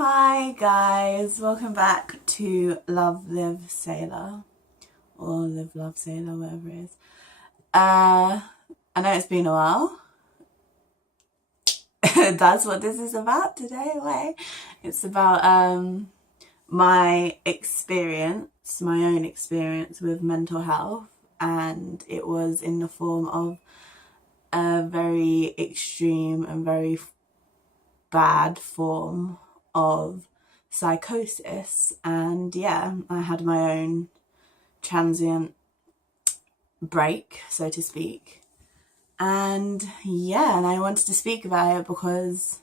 Hi guys, welcome back to Love.Live.Selah or Love.Live.Selah, whatever it is. I know it's been a while. That's what this is about today. It's about my experience, my own experience with mental health, and it was in the form of a very extreme and very bad form of psychosis. And yeah, I had my own transient break, so to speak. And yeah, and I wanted to speak about it because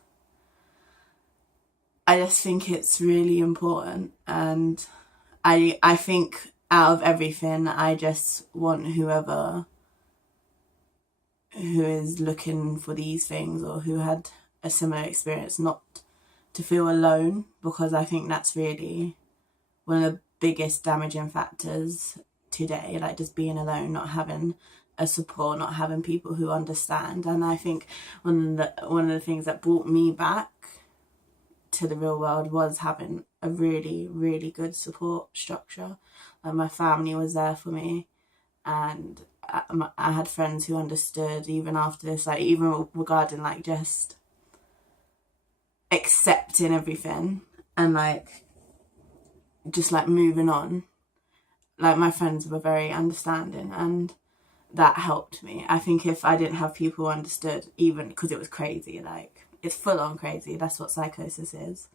I just think it's really important. And I think out of everything, I just want who is looking for these things or who had a similar experience not to feel alone, because I think that's really one of the biggest damaging factors today, like just being alone, not having a support, not having people who understand. And I think one of the things that brought me back to the real world was having a really, really good support structure. My family was there for me, and I had friends who understood even after this, like even regarding like just accepting everything and like just like moving on. Like my friends were very understanding, and that helped me. I think if I didn't have people who understood, even because it was crazy, like it's full on crazy. That's what psychosis is,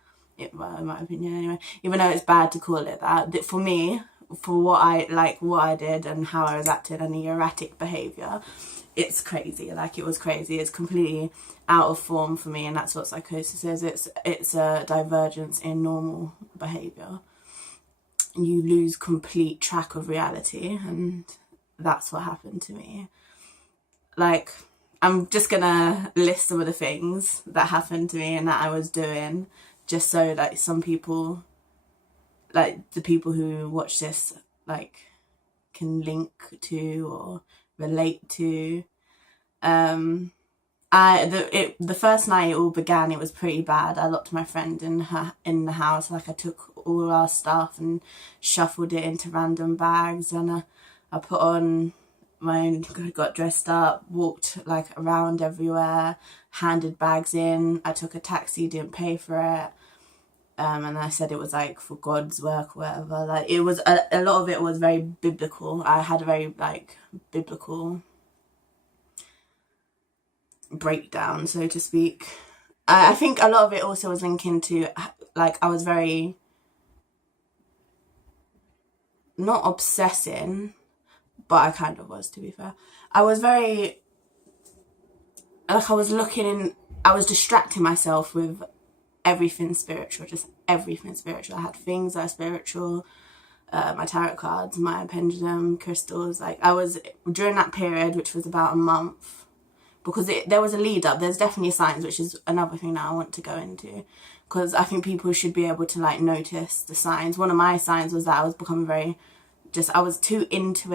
well, in my opinion anyway, even though it's bad to call it that. For me, for what I did and how I was acting and the erratic behaviour, it's crazy. Like it was crazy. It's completely out of form for me, and that's what psychosis is. It's a divergence in normal behaviour. You lose complete track of reality, and that's what happened to me. Like, I'm just gonna list some of the things that happened to me and that I was doing, just so like some people, like the people who watch this, like can link to or relate to. The first night it all began, it was pretty bad. I locked my friend in the house. Like I took all our stuff and shuffled it into random bags, and I put on got dressed up, walked like around everywhere, handed bags in. I took a taxi, didn't pay for it. And I said it was like for God's work or whatever. Like it was a lot of it was very biblical. I had a very like biblical breakdown, so to speak. I think a lot of it also was linking to like I was very not obsessing, but I kind of was, to be fair. I was very like I was distracting myself with everything spiritual, just everything spiritual. I had things that are spiritual, my tarot cards, my pendulum, crystals. Like I was, during that period, which was about a month, because there was a lead up. There's definitely signs, which is another thing that I want to go into, because I think people should be able to like notice the signs. One of my signs was that I was becoming I was too into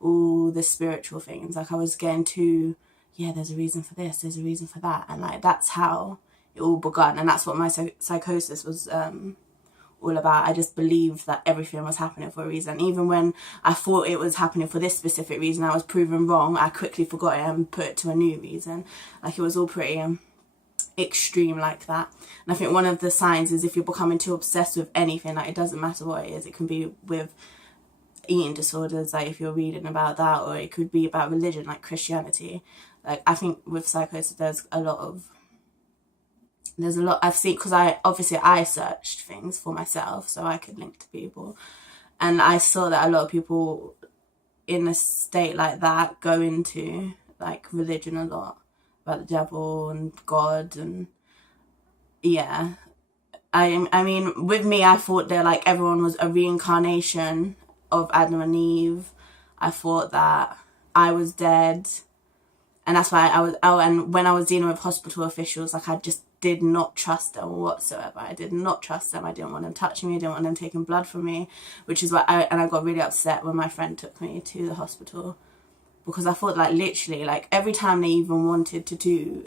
all the spiritual things. Like I was getting too, there's a reason for this, there's a reason for that. And like, that's how it all begun. And that's what my psychosis was all about. I just believed that everything was happening for a reason. Even when I thought it was happening for this specific reason, I was proven wrong. I quickly forgot it and put it to a new reason. Like it was all pretty extreme like that. And I think one of the signs is if you're becoming too obsessed with anything, like it doesn't matter what it is. It can be with eating disorders, like if you're reading about that, or it could be about religion, like Christianity. Like I think with psychosis there's a lot I've seen, because I searched things for myself so I could link to people, and I saw that a lot of people in a state like that go into like religion a lot, about the devil and God. And I mean with me, I thought that like everyone was a reincarnation of Adam and Eve. I thought that I was dead, and that's why and when I was dealing with hospital officials, like I just did not trust them whatsoever. I did not trust them. I didn't want them touching me. I didn't want them taking blood from me, which is why I got really upset when my friend took me to the hospital, because I thought like literally like every time they even wanted to do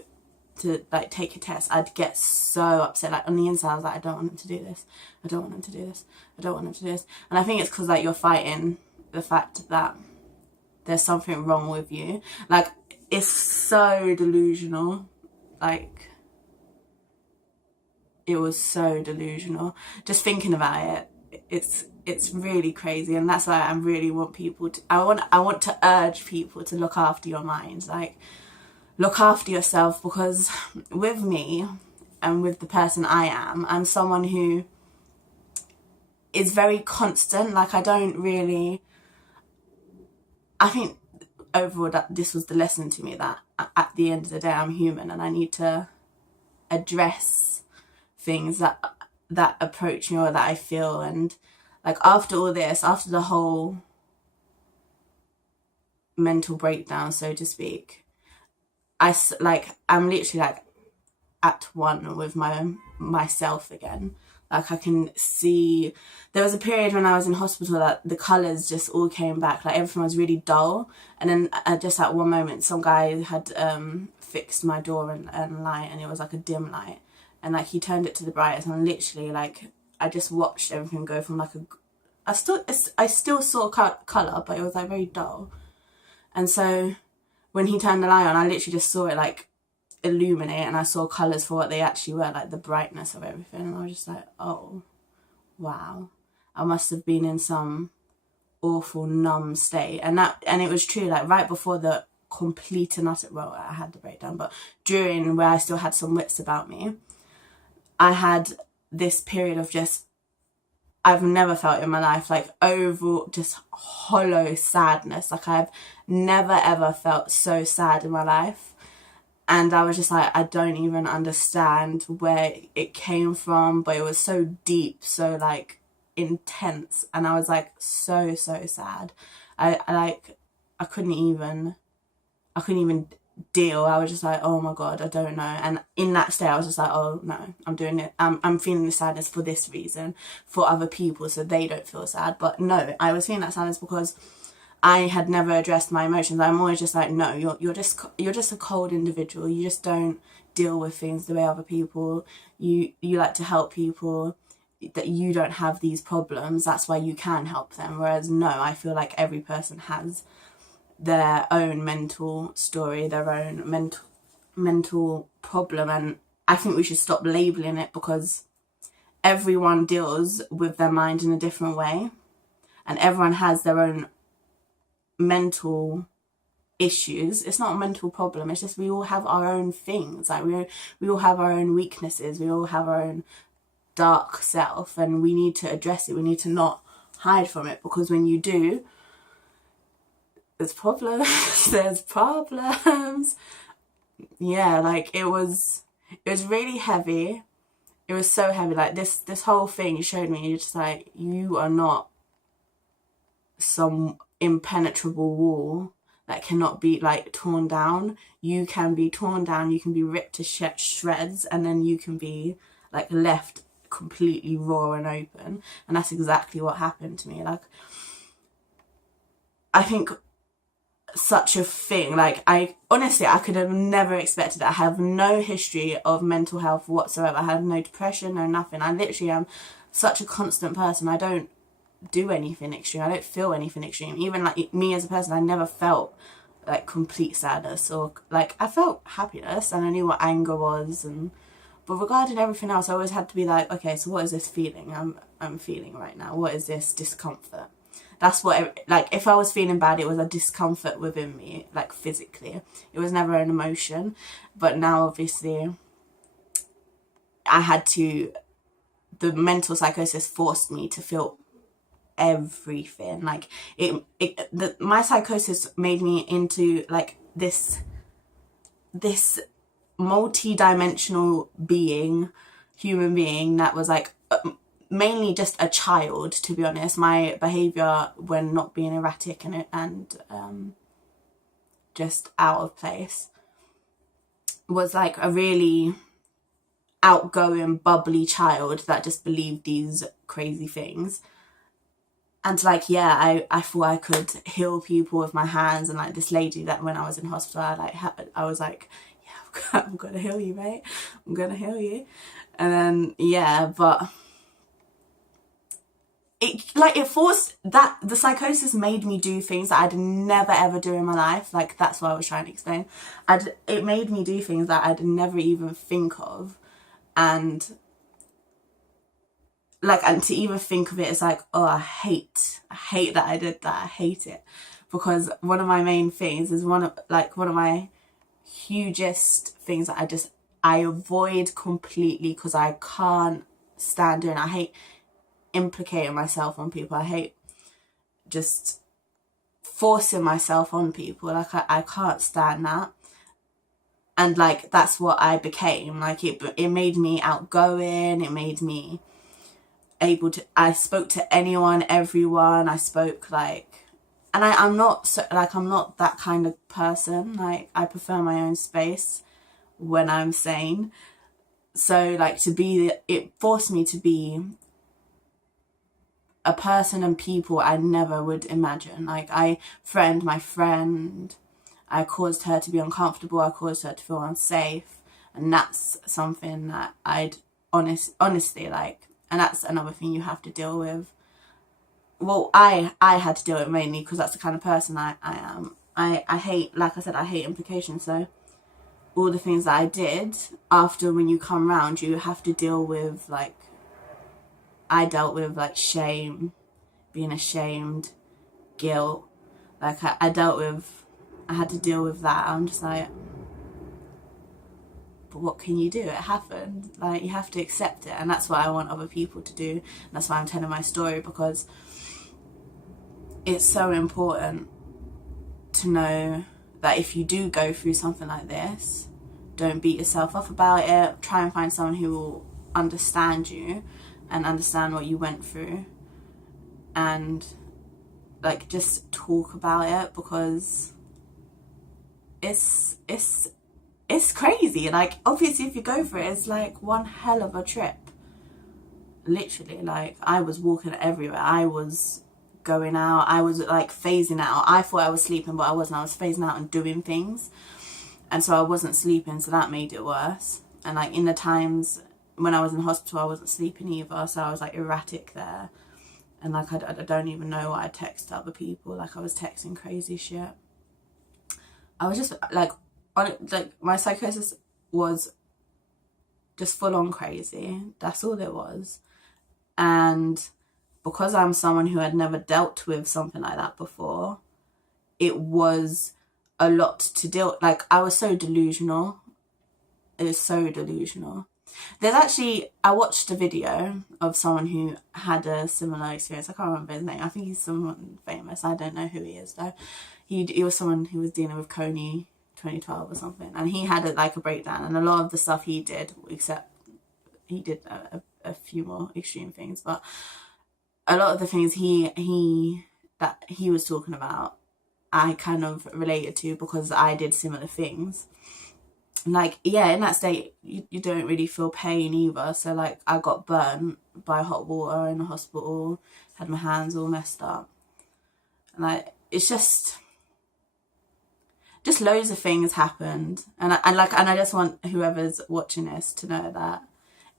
to like take a test, I'd get so upset. Like on the inside I was like, I don't want him to do this, I don't want him to do this, I don't want him to do this. And I think it's because like you're fighting the fact that there's something wrong with you. Like it's so delusional. Like it was so delusional. Just thinking about it, it's really crazy. And that's why I really want people to, I want to urge people to look after your minds. Like look after yourself, because with me and with the person I am, I'm someone who is very constant. Like I think overall that this was the lesson to me, that at the end of the day I'm human and I need to address things that approach me or that I feel. And like after all this, after the whole mental breakdown, so to speak, I'm literally like at one with myself again. Like I can see, there was a period when I was in hospital that the colours just all came back. Like everything was really dull. And then just at one moment, some guy had fixed my door and light, and it was like a dim light. And like he turned it to the brightest, and literally like I just watched everything go from like I still saw colour, but it was like very dull. And so when he turned the light on, I literally just saw it like illuminate, and I saw colours for what they actually were, like the brightness of everything. And I was just like, oh wow, I must have been in some awful numb state. And it was true, like right before the complete and utter, well, I had the breakdown, but during, where I still had some wits about me, I had this period of just, I've never felt in my life, like overall just hollow sadness. Like I've never ever felt so sad in my life. And I was just like, I don't even understand where it came from, but it was so deep, so like intense. And I was like so sad. I couldn't even deal. I was just like, oh my God, I don't know. And in that state I was just like, oh no, I'm doing it, I'm feeling the sadness for this reason, for other people so they don't feel sad. But no, I was feeling that sadness because I had never addressed my emotions. I'm always just like, no, you're just a cold individual. You just don't deal with things the way other people. You like to help people, that you don't have these problems, that's why you can help them. Whereas no, I feel like every person has their own mental story, their own mental problem, and I think we should stop labeling it, because everyone deals with their mind in a different way, and everyone has their own mental issues. It's not a mental problem, it's just we all have our own things. Like we all have our own weaknesses, we all have our own dark self, and we need to address it. We need to not hide from it, because when you do, there's problems. There's problems. Yeah, like it was really heavy. It was so heavy. Like this whole thing you showed me, you're just like, you are not some impenetrable wall that cannot be like torn down. You can be torn down, you can be ripped to shreds, and then you can be like left completely raw and open. And that's exactly what happened to me. Like I think such a thing, like I honestly, I could have never expected it. I have no history of mental health whatsoever. I have no depression, no nothing. I literally am such a constant person. I don't do anything extreme, I don't feel anything extreme. Even like me as a person, I never felt like complete sadness, or like I felt happiness and I knew what anger was, but regarding everything else I always had to be like, okay, so what is this feeling I'm feeling right now? What is this discomfort? That's what like if I was feeling bad, it was a discomfort within me, like physically. It was never an emotion. But now obviously I had to, the mental psychosis forced me to feel everything. Like my psychosis made me into like this multi-dimensional human being that was like mainly just a child, to be honest. My behaviour when not being erratic and just out of place was like a really outgoing, bubbly child that just believed these crazy things. And like, yeah, I thought I could heal people with my hands. And like this lady that when I was in hospital, I was like, yeah, I've I'm gonna heal you, mate. I'm gonna heal you. And then, yeah, but it forced that, the psychosis made me do things that I'd never ever do in my life. Like, that's what I was trying to explain. It made me do things that I'd never even think of. And like, and to even think of it is like, oh, I hate that I did that. I hate it. Because one of my main things is one of my hugest things that I avoid completely, because I can't stand doing. I hate implicating myself on people. I hate just forcing myself on people. Like, I can't stand that. And like, that's what I became. Like, it made me outgoing. It made me able to, I spoke to anyone, everyone. I spoke like, and I'm not that kind of person. Like, I prefer my own space when I'm sane. So like, it forced me to be a person and people I never would imagine. Like, my friend, I caused her to be uncomfortable. I caused her to feel unsafe. And that's something that I'd honestly like, and that's another thing you have to deal with. Well, I had to deal with it mainly because that's the kind of person I am. I hate, like I said, I hate implications. So all the things that I did after, when you come round, you have to deal with, like, I dealt with like shame, being ashamed, guilt. Like, I had to deal with that. I'm just like, but what can you do? It happened. Like, you have to accept it. And that's what I want other people to do. And that's why I'm telling my story, because it's so important to know that if you do go through something like this, don't beat yourself up about it. Try and find someone who will understand you and understand what you went through, and like, just talk about it, because it's crazy. Like, obviously if you go for it, it's like one hell of a trip. Literally, like, I was walking everywhere. I was going out. I was like phasing out. I thought I was sleeping, but I wasn't. I was phasing out and doing things, and so I wasn't sleeping, so that made it worse. And like, in the times when I was in hospital, I wasn't sleeping either, so I was like erratic there. And like, I don't even know what I text other people. Like, I was texting crazy shit. I was just like, my psychosis was just full on crazy. That's all it was. And because I'm someone who had never dealt with something like that before, it was a lot to deal. Like, I was so delusional. It was so delusional. There's actually, I watched a video of someone who had a similar experience. I can't remember his name. I think he's someone famous. I don't know who he is though. He was someone who was dealing with Coney 2012 or something, and he had a breakdown, and a lot of the stuff he did, except he did a few more extreme things, but a lot of the things he was talking about, I kind of related to, because I did similar things. Like, yeah, in that state, you don't really feel pain either. So like, I got burnt by hot water in the hospital, had my hands all messed up. And like, it's just loads of things happened. And I just want whoever's watching this to know that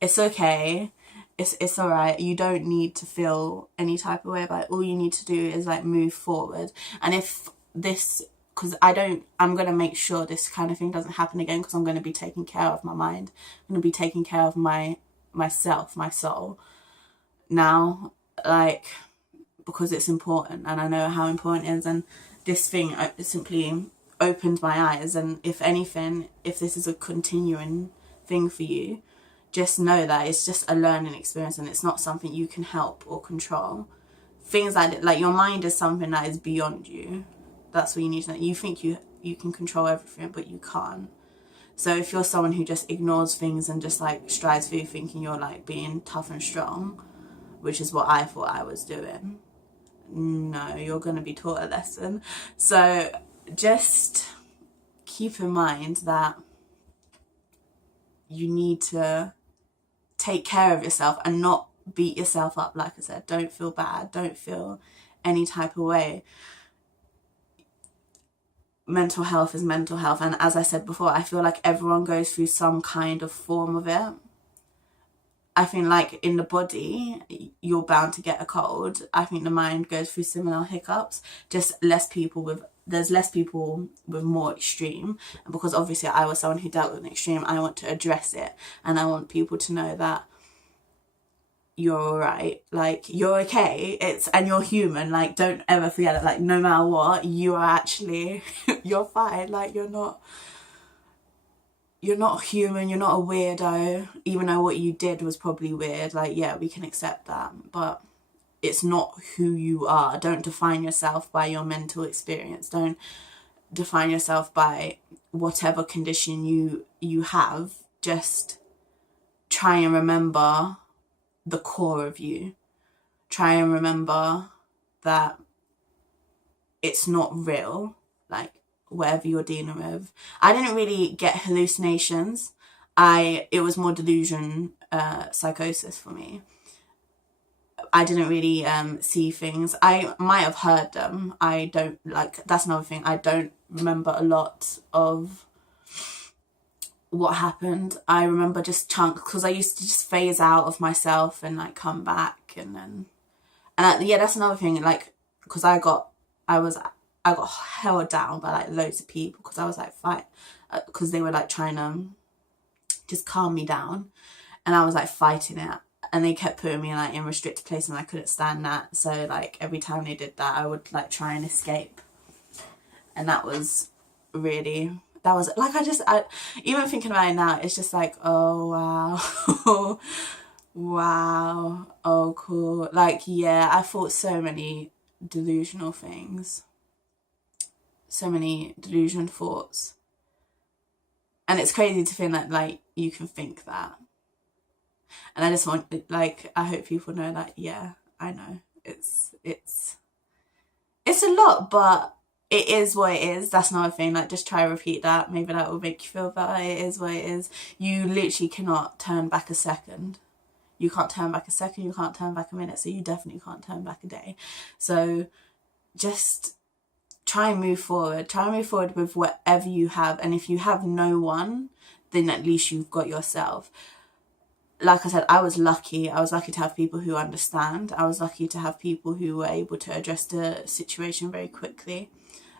it's okay. It's all right. You don't need to feel any type of way about it. All you need to do is like move forward. And if this, because I'm going to make sure this kind of thing doesn't happen again, because I'm going to be taking care of my mind. I'm going to be taking care of myself, my soul now, like, because it's important, and I know how important it is. And this thing simply opened my eyes. And if anything, if this is a continuing thing for you, just know that it's just a learning experience, and it's not something you can help or control. Things like your mind is something that is beyond you. That's what you need to know. You think you can control everything, but you can't. So if you're someone who just ignores things and just like strives through thinking you're like being tough and strong, which is what I thought I was doing, no, you're going to be taught a lesson. So just keep in mind that you need to take care of yourself and not beat yourself up. Like I said, don't feel bad. Don't feel any type of way. mental health is mental health, and as I said before, I feel like everyone goes through some kind of form of it. I think like in the body, you're bound to get a cold. I think the mind goes through similar hiccups, just there's less people with more extreme. And because obviously I was someone who dealt with an extreme, I want to address it, and I want people to know that you're all right, like you're okay, and you're human. Like, don't ever forget that, like, no matter what, you are actually you're fine. Like, you're not human, you're not a weirdo, even though what you did was probably weird. Like, yeah, we can accept that, but it's not who you are. Don't define yourself by your mental experience. Don't define yourself by whatever condition you have. Just try and remember the core of you. Try and remember that it's not real, like whatever you're dealing with. I didn't really get hallucinations. It was more delusion, psychosis for me. I didn't really see things. I might have heard them. I don't, like, that's another thing. I don't remember a lot of what happened. I remember just chunks, because I used to just phase out of myself and like come back, and yeah, that's another thing. Like, because I got held down by like loads of people, because I was like because they were like trying to just calm me down, and I was like fighting it, and they kept putting me like in restricted places, and I couldn't stand that. So like every time they did that, I would like try and escape, and that was like, I even thinking about it now, it's just like, oh wow. Wow, oh cool. Like, yeah, I thought so many delusional things, so many delusion thoughts, and it's crazy to think that like you can think that. And I just want, like, I hope people know that, yeah, I know it's a lot, but it is what it is. That's another thing. Like, just try to repeat that. Maybe that will make you feel better. It is what it is. You literally cannot turn back a second. You can't turn back a second. You can't turn back a minute. So you definitely can't turn back a day. So just try and move forward. Try and move forward with whatever you have. And if you have no one, then at least you've got yourself. Like I said, I was lucky. I was lucky to have people who understand. I was lucky to have people who were able to address the situation very quickly,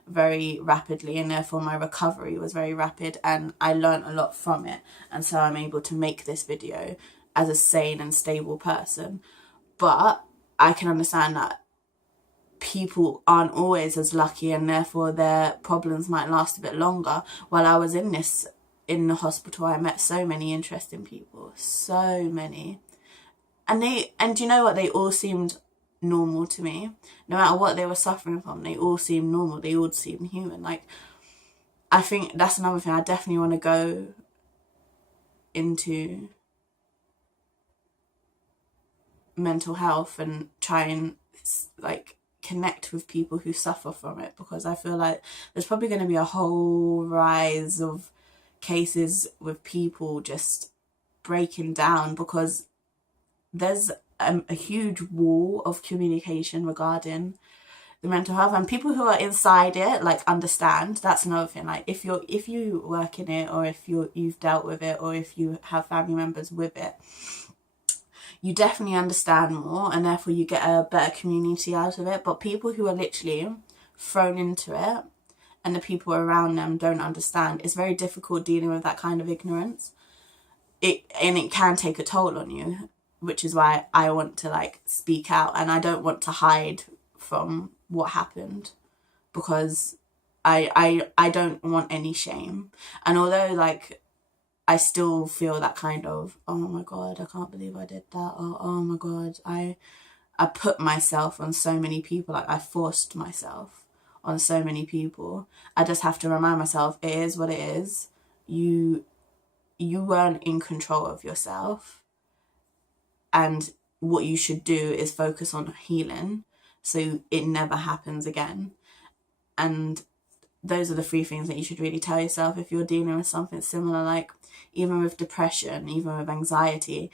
very rapidly, and therefore my recovery was very rapid, and I learned a lot from it. And so I'm able to make this video as a sane and stable person. But I can understand that people aren't always as lucky, and therefore their problems might last a bit longer. While I was in the hospital, I met so many interesting people, so many, and you know what, they all seemed normal to me. No matter what they were suffering from, they all seemed normal. They all seemed human. Like, I think that's another thing. I definitely want to go into mental health and try and like connect with people who suffer from it, because I feel like there's probably going to be a whole rise of cases with people just breaking down, because there's a huge wall of communication regarding the mental health, and people who are inside it like understand. That's another thing. Like, if you work in it, or if you've dealt with it, or if you have family members with it, you definitely understand more, and therefore you get a better community out of it. But people who are literally thrown into it, and the people around them don't understand, it's very difficult dealing with that kind of ignorance. It can take a toll on you, which is why I want to like speak out, and I don't want to hide from what happened, because I don't want any shame. And although like I still feel that kind of, oh my god, I can't believe I did that, or oh my god, I put myself on so many people, like I forced myself on so many people. I just have to remind myself, it is what it is. You weren't in control of yourself, and what you should do is focus on healing so it never happens again. And those are the 3 things that you should really tell yourself if you're dealing with something similar. Like, even with depression, even with anxiety,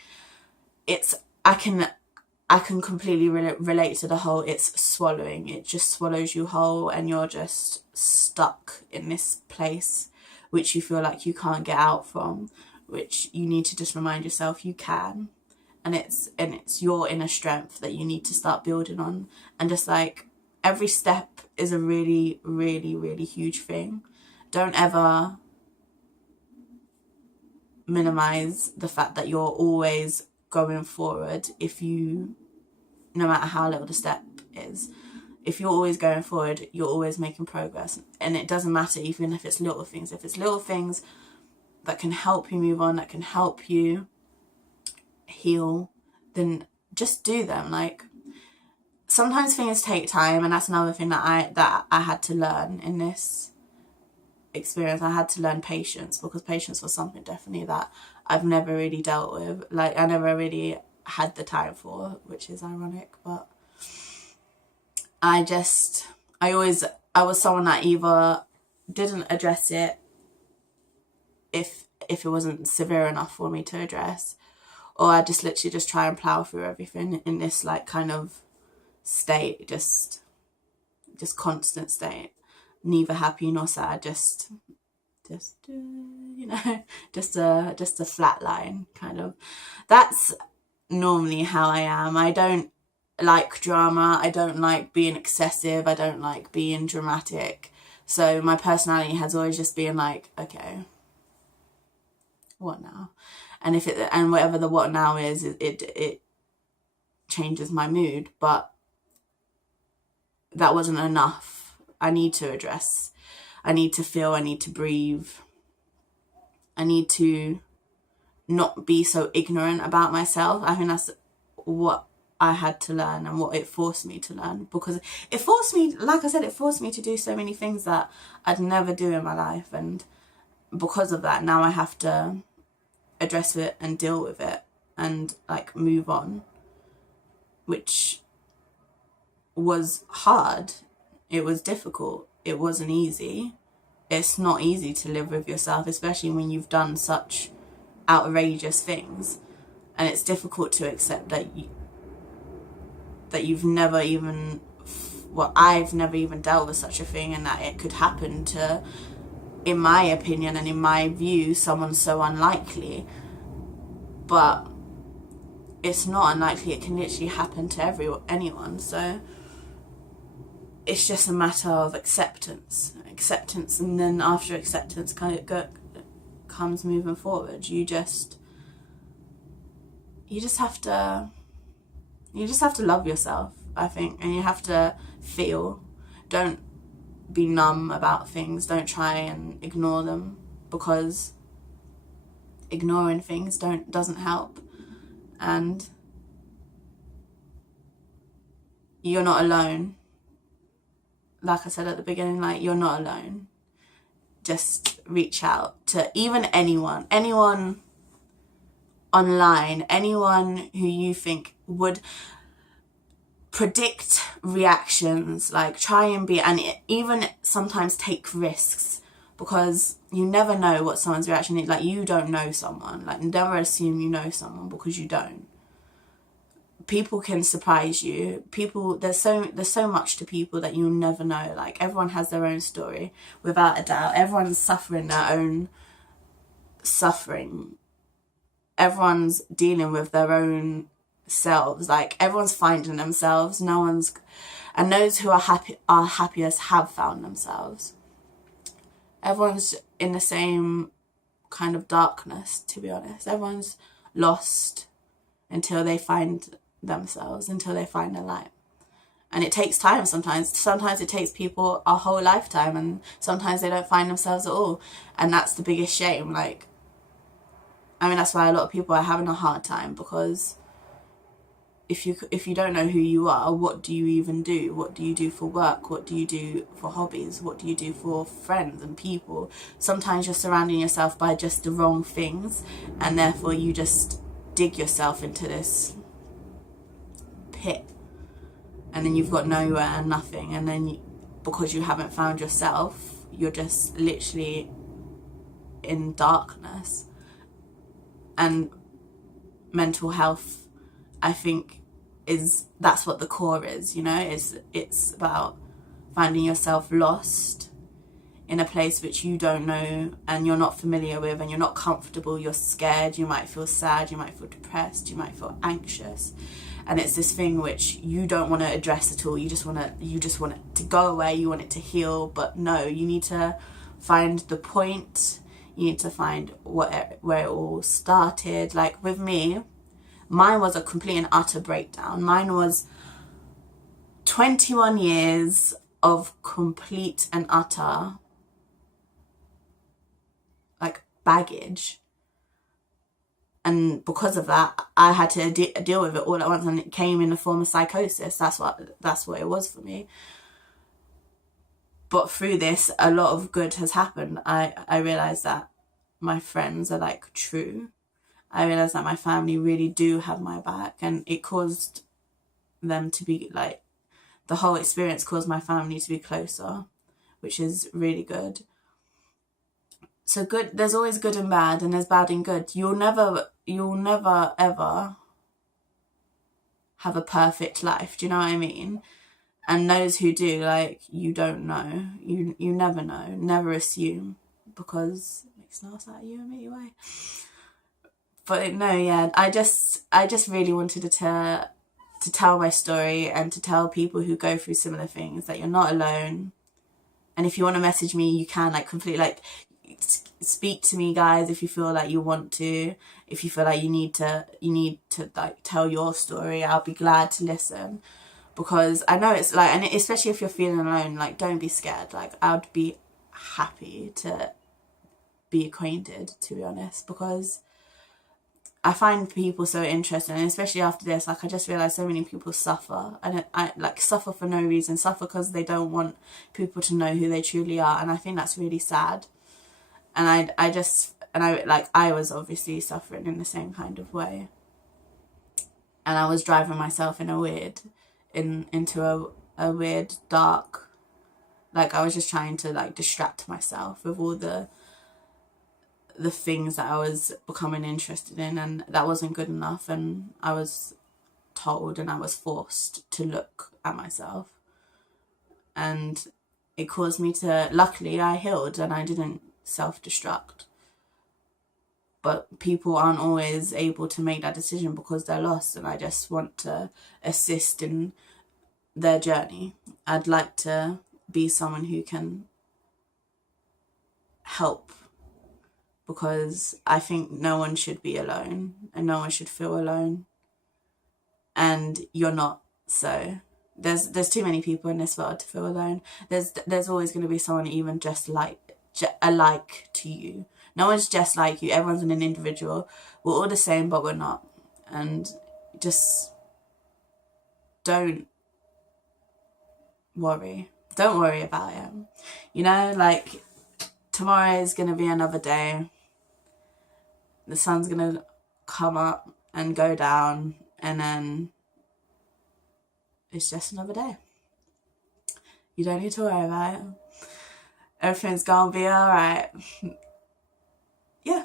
I I can completely relate to the whole it's swallowing. It just swallows you whole, and you're just stuck in this place which you feel like you can't get out from, which you need to just remind yourself you can. And it's your inner strength that you need to start building on. And just like every step is a really, really, really huge thing. Don't ever minimize the fact that you're always going forward. No matter how little the step is, if you're always going forward, you're always making progress. And it doesn't matter even if it's little things. If it's little things that can help you move on, that can help you heal, then just do them. Like, sometimes things take time, and that's another thing that I had to learn in this experience. I had to learn patience, because patience was something definitely that I've never really dealt with. Like, I never really had the time for, which is ironic, but I was someone that either didn't address it if it wasn't severe enough for me to address, or I just literally just try and plow through everything in this like kind of state, just constant state, neither happy nor sad, just you know, just a flat line kind of. That's normally how I am. I don't like drama. I don't like being excessive. I don't like being dramatic. So my personality has always just been like, okay, what now? And whatever the what now is, it changes my mood. But that wasn't enough. I need to address. I need to feel. I need to breathe. I need to not be so ignorant about myself. I think that's what I had to learn, and what it forced me to learn, because it forced me, like I said, it forced me to do so many things that I'd never do in my life. And because of that, now I have to address it and deal with it and like move on, which was hard. It was difficult. It wasn't easy. It's not easy to live with yourself, especially when you've done such outrageous things, and it's difficult to accept that you've never even, I've never even dealt with such a thing, and that it could happen to, in my opinion and in my view, someone so unlikely. But it's not unlikely. It can literally happen to anyone. So it's just a matter of acceptance, and then after acceptance comes moving forward. You just have to love yourself, I think, and you have to feel. Don't be numb about things. Don't try and ignore them, because ignoring things doesn't help. And you're not alone. Like I said at the beginning, like, you're not alone. Just reach out to even anyone online, anyone who you think would predict reactions, like try and even sometimes take risks, because you never know what someone's reaction is. Like, you don't know someone. Like, never assume you know someone, because you don't. People can surprise you. There's so much to people that you'll never know. Like, everyone has their own story, without a doubt. Everyone's suffering their own suffering. Everyone's dealing with their own selves. Like, everyone's finding themselves. And those who are happiest have found themselves. Everyone's in the same kind of darkness, to be honest. Everyone's lost until they find themselves, until they find a light. And it takes time sometimes. Sometimes it takes people a whole lifetime, and sometimes they don't find themselves at all. And that's the biggest shame. Like, I mean, that's why a lot of people are having a hard time, because if you don't know who you are, what do you even do? What do you do for work? What do you do for hobbies? What do you do for friends and people? Sometimes you're surrounding yourself by just the wrong things, and therefore you just dig yourself into this pit, and then you've got nowhere and nothing, and then because you haven't found yourself, you're just literally in darkness. And mental health, I think, that's what the core is, you know. It's about finding yourself lost in a place which you don't know and you're not familiar with, and you're not comfortable, you're scared, you might feel sad, you might feel depressed, you might feel anxious, and it's this thing which you don't want to address at all. You just want it to go away, you want it to heal. But no, you need to find the point, you need to find where it all started. Like with me, mine was a complete and utter breakdown. Mine was 21 years of complete and utter like baggage, and because of that I had to deal with it all at once, and it came in the form of psychosis. That's what it was for me. But through this, a lot of good has happened. I realized that my friends are like true. I realized that my family really do have my back, and it caused them to be like, the whole experience caused my family to be closer, which is really good. So good, there's always good and bad, and there's bad and good. You'll never ever have a perfect life, do you know what I mean? And those who do, like, you don't know, you never know, never assume, because it makes no sense out of you and me anyway. But no, yeah, I just really wanted to tell my story, and to tell people who go through similar things that you're not alone. And if you want to message me, you can, like, completely, like, speak to me, guys, if you feel like you want to. If you feel like you need to like tell your story, I'll be glad to listen, because I know it's like, and especially if you're feeling alone, like, don't be scared. Like, I would be happy to be acquainted, to be honest, because I find people so interesting, and especially after this, like, I just realised so many people suffer, and I like suffer for no reason, suffer because they don't want people to know who they truly are, and I think that's really sad. And I was obviously suffering in the same kind of way, and I was driving myself into a weird dark, like, I was just trying to like distract myself with all the things that I was becoming interested in, and that wasn't good enough, and I was told and I was forced to look at myself, and it caused me to, luckily I healed and I didn't self-destruct. But people aren't always able to make that decision because they're lost, and I just want to assist in their journey. I'd like to be someone who can help, because I think no one should be alone, and no one should feel alone, and you're not. So there's too many people in this world to feel alone. There's always going to be someone even just alike to you. No one's just like you. Everyone's an individual. We're all the same, but we're not. And just don't worry about it. You know, like, tomorrow is going to be another day. The sun's going to come up and go down, and then it's just another day. You don't need to worry about it. Everything's going to be alright. Yeah.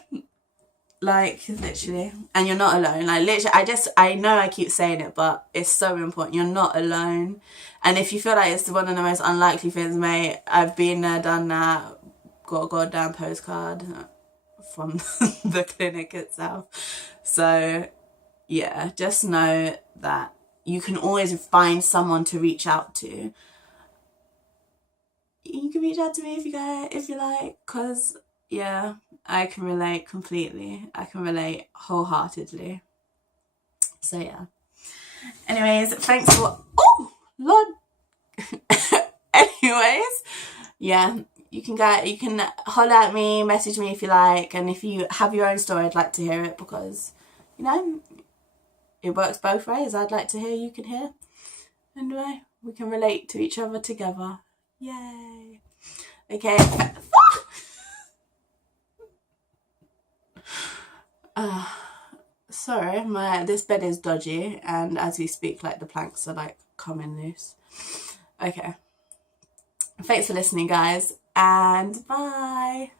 Like, literally. And you're not alone. Like, literally, I know I keep saying it, but it's so important. You're not alone. And if you feel like it's one of the most unlikely things, mate, I've been there, done that, got a goddamn postcard from the clinic itself. So, yeah, just know that you can always find someone to reach out to. You can reach out to me if you like, because, yeah, I can relate completely. I can relate wholeheartedly. So, yeah. Anyways, thanks for... Oh, Lord. Anyways, yeah, you can holler at me, message me if you like, and if you have your own story, I'd like to hear it, because, you know, it works both ways. I'd like to hear, you can hear. Anyway, we can relate to each other together. Yay. Okay. Sorry, this bed is dodgy, and as we speak, like, the planks are like coming loose. Okay. Thanks for listening, guys, and bye.